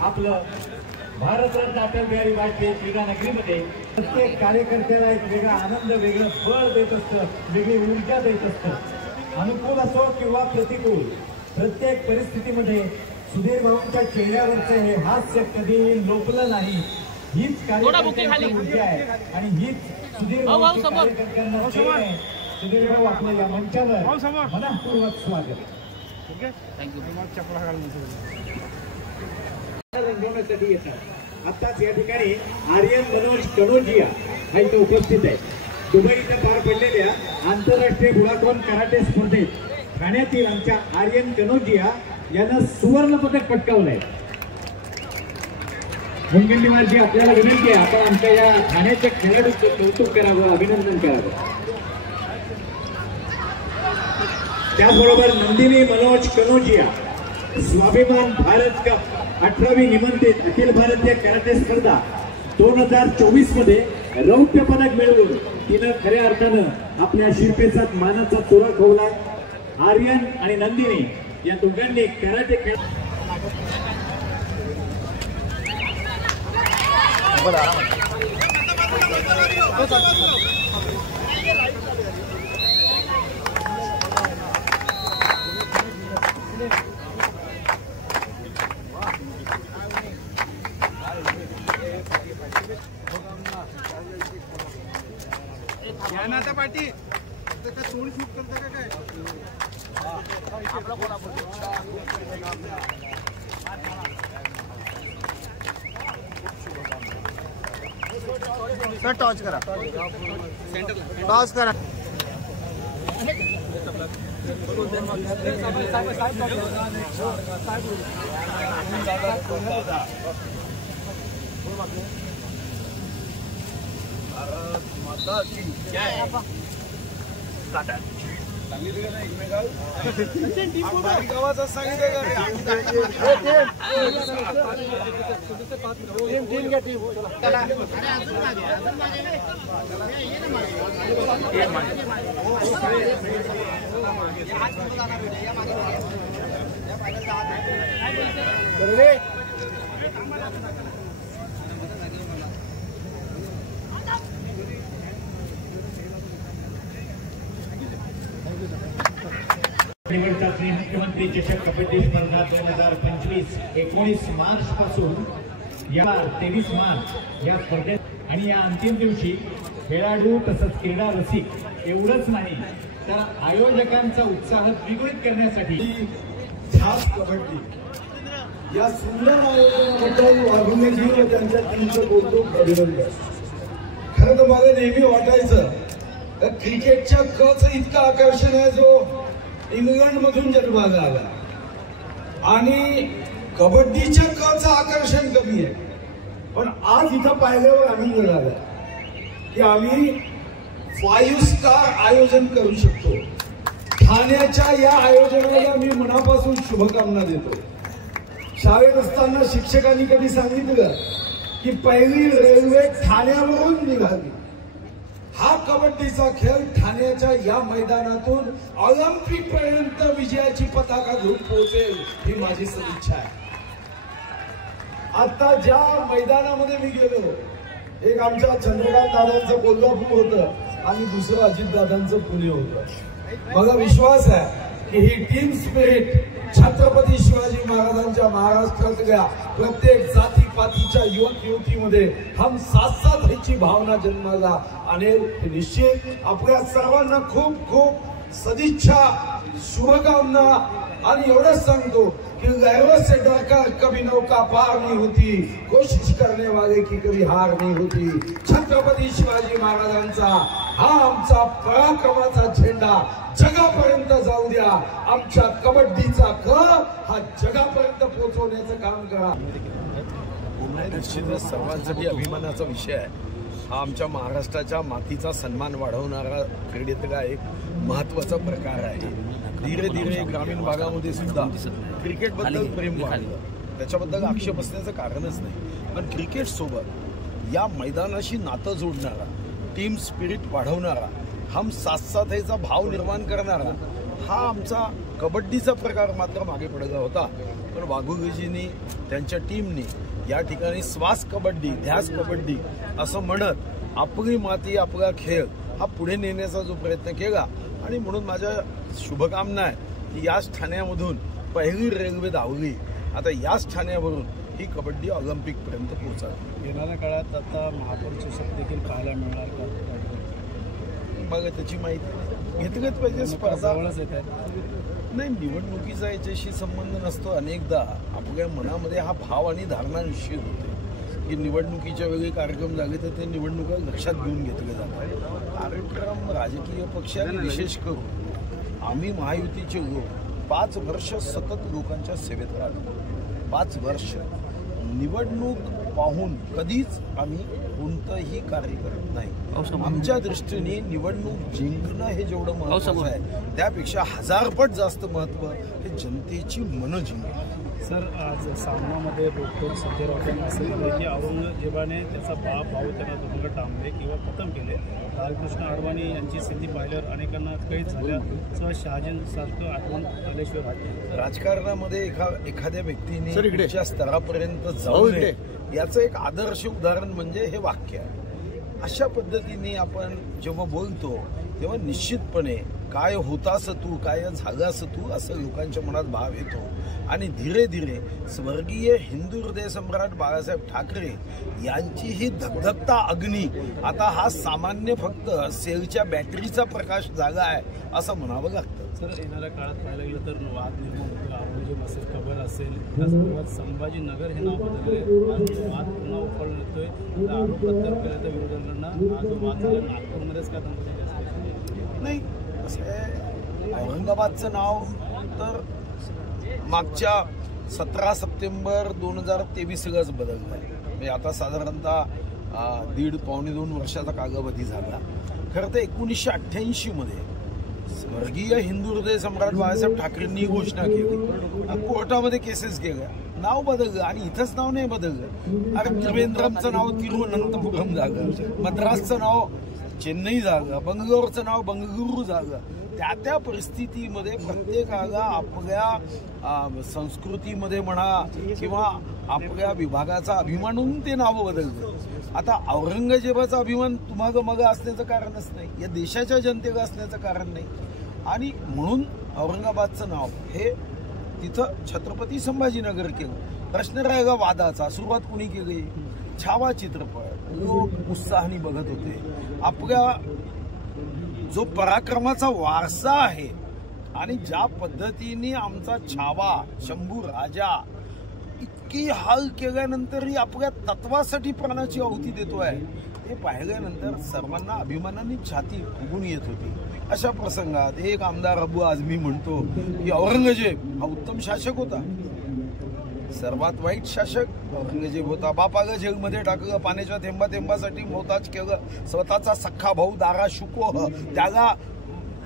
आपलं भारतरत्न अटल बिहारी वाजपेयी क्रीडा नगरीमध्ये प्रत्येक कार्यकर्त्याला एक वेगळा आनंद, वेगळं बळ देत असतं, वेगळी ऊर्जा देत असतं। अनुकूल असो किंवा प्रतिकूल, प्रत्येक परिस्थितीमध्ये सुधीर भाऊंच्या चेहऱ्यावरचं हे हास्य कधी लोपलं नाही। हीच कार्यकर्त्यांची ऊर्जा आहे आणि हीच सुधीर भाऊंच्या कार्यकर्त्यांना सुधीर भाऊ आपल्या या मंचावर मनःपूर्वक स्वागत। रंगवण्यासाठी येतात। आताच या ठिकाणी आर्यन मनोज कनोजिया हा इथे उपस्थित आहे। दुबई इथे पार पडलेल्या आंतरराष्ट्रीय बुडाकोन कराटे स्पर्धेत ठाण्यातील आमच्या आर्यन कनोजिया यांना सुवर्ण पदक पटकावलंय। मुनगंटीवारजी आपल्याला विनंती आहे, आपण आमच्या या ठाण्याचे खेळाडूंचे कौतुक करावं, अभिनंदन करावं। त्याचबरोबर नंदिनी मनोज कनोजिया स्वाभिमान भारत कप 18वी निमंत्रित अखिल भारतीय कराटे स्पर्धा 2024 मध्ये रौप्य पदक मिळवून तिनं खऱ्या अर्थानं आपल्या शिरपेचा मानाचा तोरा खोवला। आर्यन आणि नंदिनी या दोघांनी कराटे खेळ पार्टी सोनी शूट करता का काय सर टॉच करा, टॉच करा। भारत माता की जय। काटा सांगितलं ना एकमेकाला गावाचं सांगितलं का रे? टीम घ्या, टीम चला। मुख्यमंत्री चषक कबड्डी स्पर्धा 2025 19 मार्च पासून या 23 मार्च या स्पर्धेत आणि या अंतिम दिवशी खेळाडू तसंच क्रीडा रसिक एवढंच नाही तर आयोजकांचा उत्साह द्विगुणित करण्यासाठी खास कबड्डी या सुंदर आयोजनाबद्दल वाघुमेजी व त्यांच्या टीमचं कौतुक, अभिनंदन। खरं तर मला नेहमी वाटायचं क्रिकेटच्या कच इतकं आकर्षण आहे जो इंग्लंड मधून जन्माला आला आणि कबड्डीच्या कच आकर्षण कमी आहे, पण आज इथं पाहिल्यावर आनंद झाला की आम्ही 5 स्टार आयोजन करू शकतो। ठाण्याच्या या आयोजनाला मी मनापासून शुभकामना देतो। शाळेत असताना शिक्षकांनी कधी सांगितलं की पहिली रेल्वे ठाण्यावरून निघाली। हा कबड्डीचा खेळ ठाण्याच्या या मैदानातून ऑलिम्पिक पर्यंत विजयाची पताका घेऊन पोहोचेल ही माझी सदिच्छा आहे। आता ज्या मैदानामध्ये मी गेलो, एक आमच्या चंद्रकांत दादांचं कोल्हापूर होतं आणि दुसरं अजित दादांचं पुणे होतं। मला विश्वास आहे की ही टीम स्पिरिट छत्रपती शिवाजी महाराजांच्या महाराष्ट्रातल्या प्रत्येक जातीपातीच्या युवक युवतीमध्ये हम साथ साथ ह्याची भावना जन्माला आणेल। निश्चित आपल्या सर्वांना खूप खूप सदिच्छा, शुभकामना आणि एवढंच सांगतो कि लहरों से डरकर कभी नौका पार नहीं होती, कोशिश करने वाले की कभी हार नहीं होती। छत्रपती शिवाजी महाराजांचा हा आमचा पराक्रमाचा झेंडा जगापर्यंत जाऊ द्या। आमच्या कबड्डीचा हा जगापर्यंत पोहोचवण्याचं काम करा। निश्चितच सर्वांसाठी अभिमानाचा विषय आहे हा। आमच्या महाराष्ट्राच्या मातीचा सन्मान वाढवणारा क्रीडेतला एक महत्त्वाचा प्रकार आहे। धीरे धीरे ग्रामीण भागामध्ये सुद्धा क्रिकेटबद्दल प्रेम वाढलं, त्याच्याबद्दल आक्षेप असण्याचं कारणच नाही। पण क्रिकेट सोबत या मैदानाशी नातं जोडणारा, टीम स्पिरिट वाढवणारा, हम साथ साथ ह्याचा भाव निर्माण करणारा हा आमचा कबड्डीचा प्रकार मात्र मागे पडला होता. पण वाघोगजींनी त्यांच्या टीमनी या ठिकाणी श्वास कबड्डी, ध्यास कबड्डी असं म्हणत आपली माती आपला खेळ हा पुढे नेण्याचा जो प्रयत्न केला. आणि म्हणून माझ्या शुभकामना आहे की याच ठाण्यामधून पहिली रेल्वे धावली. आता याच ठाण्यावरून ही कबड्डी ऑलिम्पिकपर्यंत पोहोचली. येणाऱ्या काळात आता महापौर चषक देखील पाहायला मिळणार का? बघा त्याची माहिती घेतलीच पाहिजे. स्पर्धा येत आहे नाही, निवडणुकीचा याच्याशी संबंध नसतो. अनेकदा आपल्या मनामध्ये हा भाव आणि धारणा निश्चित होते की निवडणुकीच्या वेळी कार्यक्रम झाले तर ते निवडणुका लक्षात घेऊन घेतले जातात. कार्यक्रम राजकीय पक्ष आणि विशेष करून आम्ही महायुतीचे लोक 5 वर्ष सतत लोकांच्या सेवेत राहिलो. 5 वर्ष निवडणूक पाहून कधीच आम्ही कोणतंही कार्य करत नाही. आमच्या दृष्टीने निवडणूक जिंकणं हे जेवढं महत्त्वाचं आहे त्यापेक्षा 1000 पट जास्त महत्त्व हे जनतेची मनं जिंकणं. सर, आज सामनामध्ये डॉक्टर संजय राऊत यांनी असं केलं की औरंगजेबाने त्याचा भाऊ त्यांना दोघं डांबले किंवा खतम केले. लालकृष्ण अडवाणी यांची स्थिती पाहिल्यावर अनेकांना कैद झाल्या किंवा शहाजींसारखं आठवण आल्याशिवाय राहते. राजकारणामध्ये एखाद्या व्यक्तीने पुढच्या स्तरापर्यंत जाऊ नये याचं एक आदर्श उदाहरण म्हणजे हे वाक्य आहे. अशा पद्धतीने आपण जेव्हा बोलतो तेव्हा निश्चितपणे काय होतास तू, काय झागास तू असं लोकांच्या मनात भाव येतो. आणि धीरे धीरे स्वर्गीय हिंदू हृदय सम्राट बाळासाहेब ठाकरे यांची ही धगधगता अग्नी आता हा सामान्य फक्त सेलच्या बॅटरीचा प्रकाश झाला आहे असं म्हणावं लागतं. सर, येणाऱ्या काळात पाहायला गेलं तर वाद निर्माण होतो. औरंगजेब असेल, कबर असेल, त्यासंदर्भात संभाजीनगर हे नाव बदलले. आज वाद पुन्हा उफाळून येतोय. आरोप प्रत्यारोप केला विरोधकांना. आज वाद झाला नागपूरमध्येच का नाही. असं आहे, औरंगाबादचं नाव तर मागच्या 17 सप्टेंबर 2023लाच बदललं आहे. म्हणजे आता साधारणतः 1.5-2 वर्षाचा कालावधी झाला. खरं तर 1988 मध्ये स्वर्गीय हिंदू हृदय सम्राट बाळासाहेब ठाकरेंनी घोषणा केली. कोर्टामध्ये केसेस केल्या, नाव बदललं आणि इथंच नाव नाही बदललं. अरे त्रिवेंद्रमचं नाव तिरुवनंतपुरम झालं, मद्रासचं नाव चेन्नई झालं, बंगलोरचं नाव बंगळुरू झालं. त्या परिस्थितीमध्ये प्रत्येकाला आपल्या संस्कृतीमध्ये म्हणा किंवा आपल्या विभागाचा अभिमान म्हणून ते नाव बदललं. आता औरंगजेबाचा अभिमान तुम्हाला मग असण्याचं कारणच नाही, या देशाच्या जनतेला असण्याचं कारण नाही. आणि म्हणून औरंगाबादचं नाव हे तिथं छत्रपती संभाजीनगर केलं. प्रश्न राहिला वादाचा. सुरुवात कुणी केली? छावा चित्रपट लोक उत्साहाने बघत होते. आपल्या जो पराक्रमाचा वारसा आहे आणि ज्या पद्धतीने आमचा छावा शंभू राजा इतकी हाल केल्यानंतरही आपल्या तत्वासाठी प्राणाची आहुती देतोय हे पाहिल्यानंतर सर्वांना अभिमानाने छाती फुगून येत होती. अशा प्रसंगात एक आमदार अबू आझमी म्हणतो की औरंगजेब हा उत्तम शासक होता. सर्वात वाईट शासक औरंगजेब होता. बापाला जेलमध्ये टाकलं, पाण्याच्या थेंबासाठी मोहताज केलं, स्वतःचा सख्खा भाऊ दारा शुकोह त्याला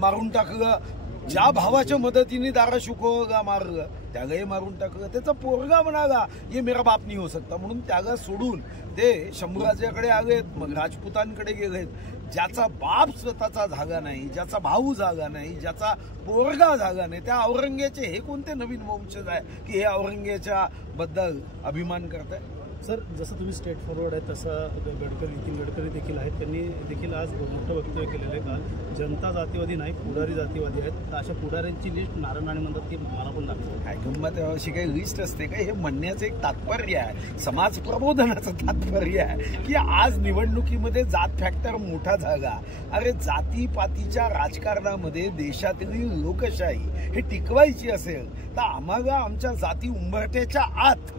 मारून टाकलं. ज्या भावाच्या मदतीने दारा शुकोहला मारलं त्यालाही मारून टाकलं. त्याचा पोरगा म्हणाला ये मेरा बाप नाही हो सकता म्हणून त्याला सोडून ते शंभूराजाकडे आलेत, मग राजपुतांकडे गेलेत. ज्याचा बाप स्वतःचा झाला नाही, ज्याचा भाऊ झाला नाही, ज्याचा पोरगा झाला नाही, त्या औरंग्याचे हे कोणते नवीन वंशज आहे की हे औरंग्याच्या बद्दल अभिमान करताय? सर, जसं तुम्ही स्टेट फॉरवर्ड आहे तसं नितीन गडकरी देखील आहेत. त्यांनी देखील आज मोठं वक्तव्य केलेलं आहे का जनता जातीवादी नाही, पुढारी जातीवादी आहेत. तर अशा पुढाऱ्यांची लिस्ट नारायण राणे म्हणतात की मला पण दाखवा. काय गंमत अशी काही लिस्ट असते का? हे म्हणण्याचं एक तात्पर्य आहे, समाज प्रबोधनाचं तात्पर्य आहे की आज निवडणुकीमध्ये जात फॅक्टर मोठा झाला. अरे जातीपातीच्या राजकारणामध्ये देशातली लोकशाही हे टिकवायची असेल तर आम्हाला आमच्या जाती उंबरठ्याच्या आत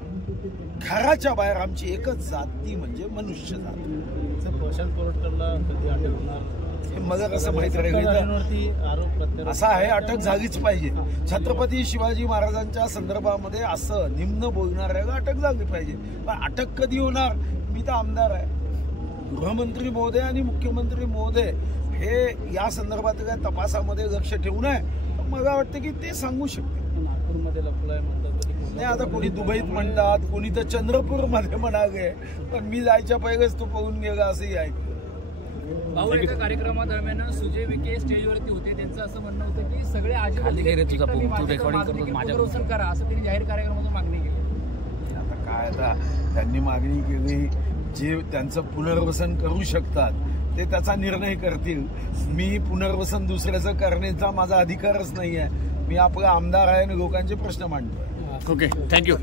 घराच्या बाहेर आमची एकच जाती म्हणजे मनुष्य जात. प्रशांत कोरटकरला कधी अटक होणार हे मला कसं माहिती राहिलं? आरोप प्रत्यारोप असा आहे, अटक झालीच पाहिजे. छत्रपती शिवाजी महाराजांच्या संदर्भामध्ये असं निम्न बोलणाऱ्याला अटक झाली पाहिजे. पण अटक कधी होणार? मी तर आमदार आहे. गृहमंत्री महोदय आणि मुख्यमंत्री महोदय हे या संदर्भातल्या तपासामध्ये लक्ष ठेवून आहे. मला वाटतं की ते सांगू शकते. नागपूरमध्ये लपलाय म्हणतात नाही. आता कोणी दुबईत म्हणतात, कोणी तर चंद्रपूरमध्ये म्हणाले, पण मी जायच्या पहिलेच तो पळून गेला असंही ऐकलं. भाऊ एका कार्यक्रमादरम्यान सुजय विखे स्टेजवरती होते, त्यांचं असं म्हणणं होतं की सगळे पुनर्वसन करा, असं त्यांनी जाहीर कार्यक्रमातून मागणी केली. आता काय, आता त्यांनी मागणी केली, जे त्यांचं पुनर्वसन करू शकतात ते त्याचा निर्णय करतील. मी पुनर्वसन दुसऱ्याचं करण्याचा माझा अधिकारच नाही आहे. मी आपला आमदार आहे आणि लोकांचे प्रश्न मांडतोय. Okay, thank you.